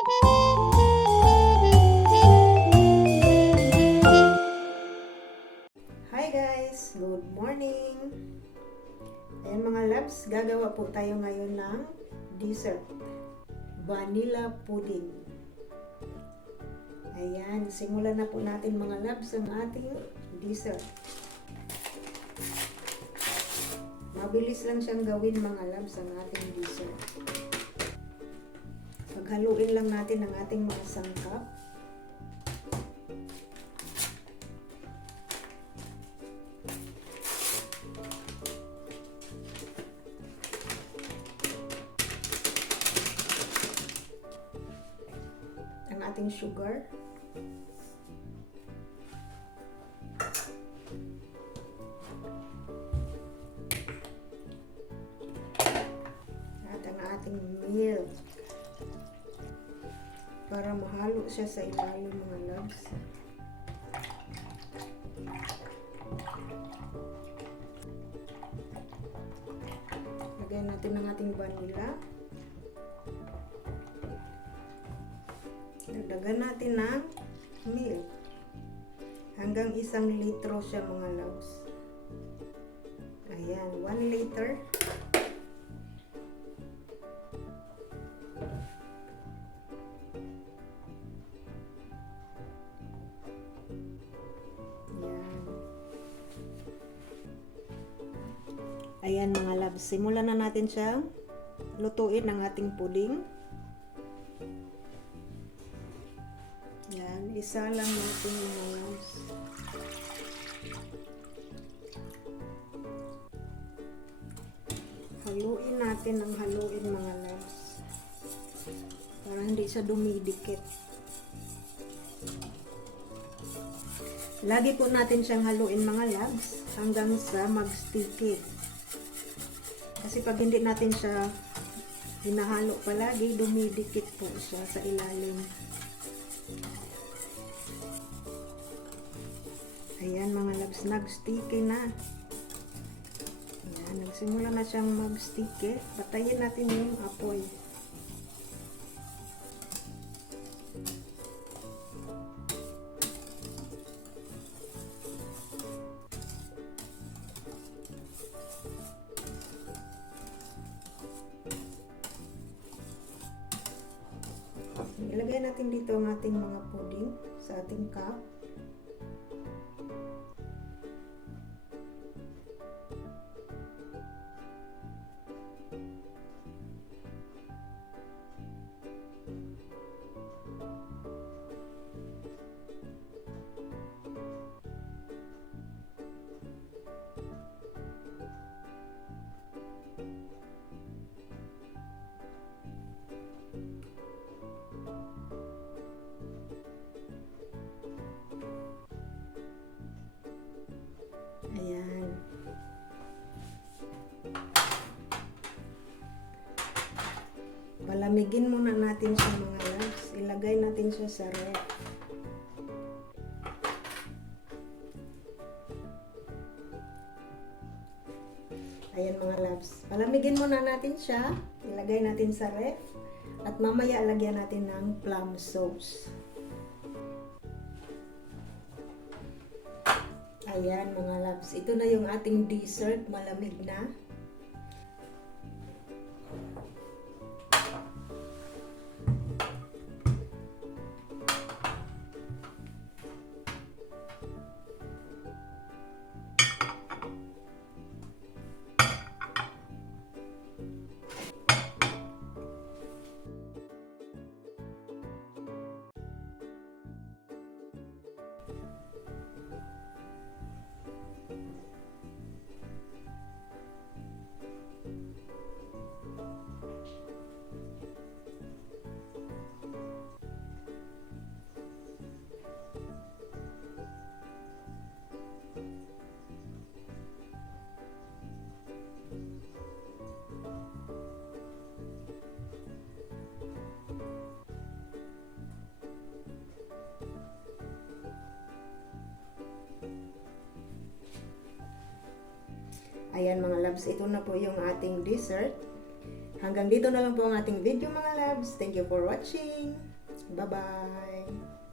Hi guys! Good morning! Ayan mga loves, gagawa po tayo ngayon ng dessert. Vanilla pudding. Ayan, simulan na po natin mga loves ang ating dessert. Mabilis lang siyang gawin mga loves ang ating dessert. Paghaluin lang natin ang ating mga sangkap. Ang ating sugar. At ang ating milk. Para mahalo siya sa ilalim mga loves. Lagyan natin ang ating vanilla. Dagdagan natin ng milk. Hanggang 1 litro siya mga loves. Ayan, 1 liter. Ayan mga loves, simulan na natin siyang lutuin ng ating pudding. Yan, isa lang natin mga loves. Haluin natin ang haluin mga loves. Para hindi siya dumidikit. Lagi po natin siyang haluin mga loves hanggang sa mag-sticky. Kasi pag hindi natin siya hinahalo palagi, dumidikit po siya sa ilalim. Ayan mga loves, nag-sticky na. Ayan, nagsimula na siyang mag-sticky. Patayin natin yung apoy. Ilagay natin dito ang ating mga pudding sa ating cup. Ayan. Palamigin muna natin siya mga loves. Ilagay natin siya sa ref. Ayan mga loves. Palamigin muna natin siya. Ilagay natin sa ref. At mamaya lagyan natin ng plum sauce. Ayan mga loves, ito na yung ating dessert, malamig na. Ayan mga loves, ito na po yung ating dessert. Hanggang dito na lang po ang ating video mga loves. loves. Thank you for watching. Bye-bye.